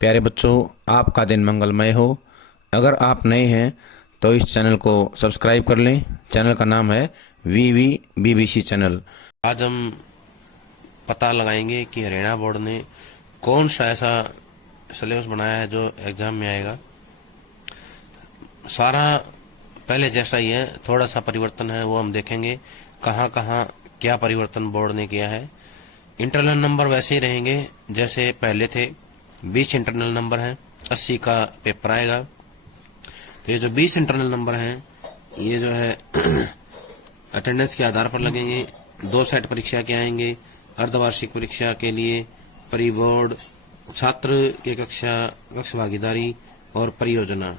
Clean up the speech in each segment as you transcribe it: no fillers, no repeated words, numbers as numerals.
प्यारे बच्चों, आपका दिन मंगलमय हो। अगर आप नए हैं तो इस चैनल को सब्सक्राइब कर लें। चैनल का नाम है VV BBC चैनल। आज हम पता लगाएंगे कि हरियाणा बोर्ड ने कौन सा ऐसा सिलेबस बनाया है जो एग्जाम में आएगा। सारा पहले जैसा ही है, थोड़ा सा परिवर्तन है, वो हम देखेंगे कहाँ कहाँ क्या परिवर्तन बोर्ड ने किया है। इंटरनल नंबर वैसे ही रहेंगे जैसे पहले थे। 20 इंटरनल नंबर हैं, 80 का पेपर आएगा। तो ये जो 20 इंटरनल नंबर हैं ये जो है अटेंडेंस के आधार पर लगेंगे। 2 सेट परीक्षा के आएंगे, अर्धवार्षिक परीक्षा के लिए, परी बोर्ड, छात्र के कक्ष भागीदारी और परियोजना।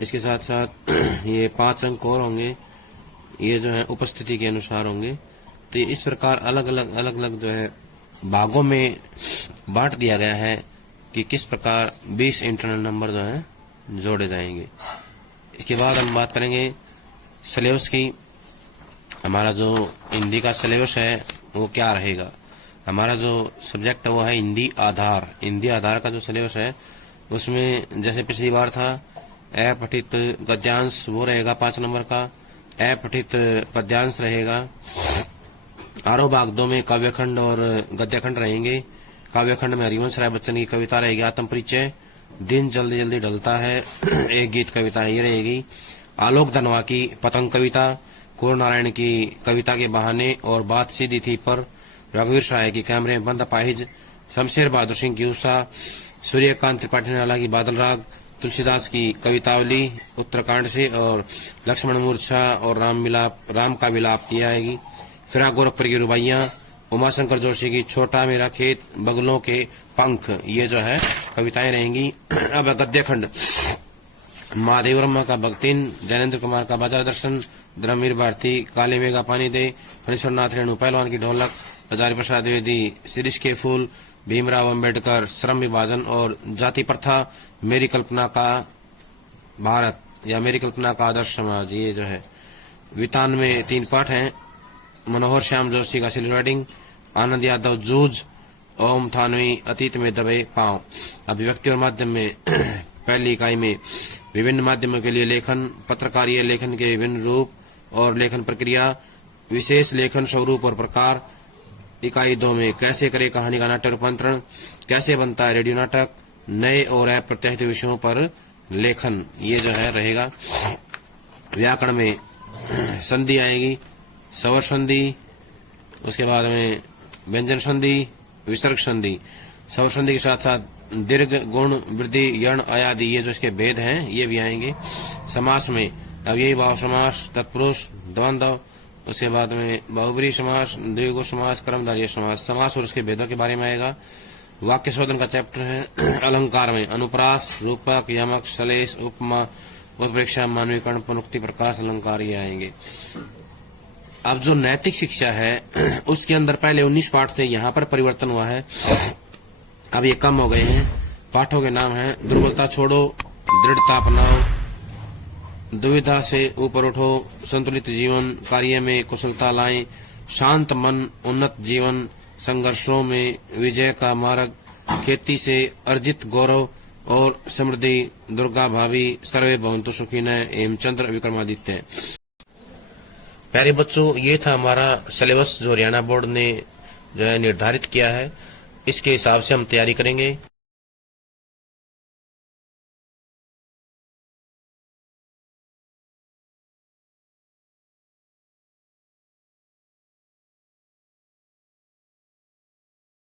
इसके साथ साथ ये 5 अंक और होंगे, ये जो है उपस्थिति के अनुसार होंगे। तो इस प्रकार अलग अलग जो है भागों में बांट दिया गया है कि किस प्रकार 20 इंटरनल नंबर जो है जोड़े जाएंगे। इसके बाद हम बात करेंगे सिलेबस की। हमारा जो हिंदी का सिलेबस है वो क्या रहेगा। हमारा जो सब्जेक्ट है वो है हिंदी आधार। हिंदी आधार का जो सिलेबस है उसमें जैसे पिछली बार था अपठित गद्यांश वो रहेगा 5 नंबर का, अपठित पद्यांश रहेगा। आरोह भाग 2 में काव्यखंड और गद्यखंड रहेंगे। काव्यखंड में हरिवंश राय बच्चन की कविता रहेगी आत्म परिचय, दिन जल्दी जल्दी ढलता है एक गीत कविता ये रहेगी। आलोक धनवा की पतंग कविता, कुंवर नारायण की कविता के बहाने और बात सीधी थी पर, रघुवीर सहाय की कैमरे में बंद अपाहिज, शमशेर बहादुर सिंह की उषा, सूर्यकांत त्रिपाठी नाला की बादल राग, तुलसीदास की कवितावली उत्तराखंड से, और लक्ष्मण मूर्छा और राम का विलाप की आएगी। फिराक गोरखपुर की रुबाइयां, उमाशंकर जोशी की छोटा मेरा खेत, बगलों के पंख, ये जो है कविताएं रहेंगी। अब गद्यखंड, महादेव वर्मा का भक्तिन, जैनेन्द्र कुमार का बाजार दर्शन, धर्मवीर भारती काले मेघा पानी दे, फणीश्वर नाथ रेणु पहलवान की ढोलक, हजारी प्रसाद द्विवेदी शिरीष के फूल, भीमराव अंबेडकर श्रम विभाजन और जाति प्रथा, मेरी कल्पना का भारत या मेरी कल्पना का आदर्श समाज, ये जो है वितान में 3 पाठ हैं। मनोहर श्याम जोशी का सिली राइडिंग, आनंद यादव जूझ, ओम थानवी अतीत में दबे पांव। अभिव्यक्ति और माध्यम में पहली इकाई में विभिन्न माध्यमों के लिए लेखन, पत्रकारीय लेखन के विभिन्न रूप और लेखन प्रक्रिया, विशेष लेखन स्वरूप और प्रकार। इकाई 2 में कैसे करे कहानी का नाटक रूपांतरण, कैसे बनता है रेडियो नाटक, नए और अप्रत्याशित विषयों पर लेखन, ये जो है रहेगा। व्याकरण में संधि आएगी, स्वर संधि, उसके बाद में व्यंजन संधि, विसर्ग संधि। स्वर संधि के साथ साथ दीर्घ, गुण, वृद्धि, यण, अयादि, ये जो इसके भेद हैं ये भी आएंगे। समास में अव्ययी भाव समास, तत्पुरुष, द्वंद्व, उसके बाद में बहुब्रीहि समास, द्विगु समास, कर्मधारय समास। समास और उसके भेदों के बारे में आएगा। वाक्य शोधन का चैप्टर है। अलंकार में अनुप्रास, रूपक, यमक, सलेश, उपमा, उत्प्रेक्षा, मानवीकरण, पुनरुक्ति, प्रकाश, अलंकार, ये आएंगे। अब जो नैतिक शिक्षा है उसके अंदर पहले 19 पाठ थे, यहाँ पर परिवर्तन हुआ है, अब ये कम हो गए हैं। पाठों के नाम हैं दुर्बलता छोड़ो, दृढ़ता अपनाओ, दुविधा से ऊपर उठो, संतुलित जीवन, कार्य में कुशलता लाएं, शांत मन, उन्नत जीवन, संघर्षों में विजय का मार्ग, खेती से अर्जित गौरव और समृद्धि, दुर्गा भाभी, सर्वे भवन्तु सुखिनः, हेमचंद्र विक्रमादित्य। प्यारे बच्चों, ये था हमारा सिलेबस जो हरियाणा बोर्ड ने जो है निर्धारित किया है। इसके हिसाब से हम तैयारी करेंगे।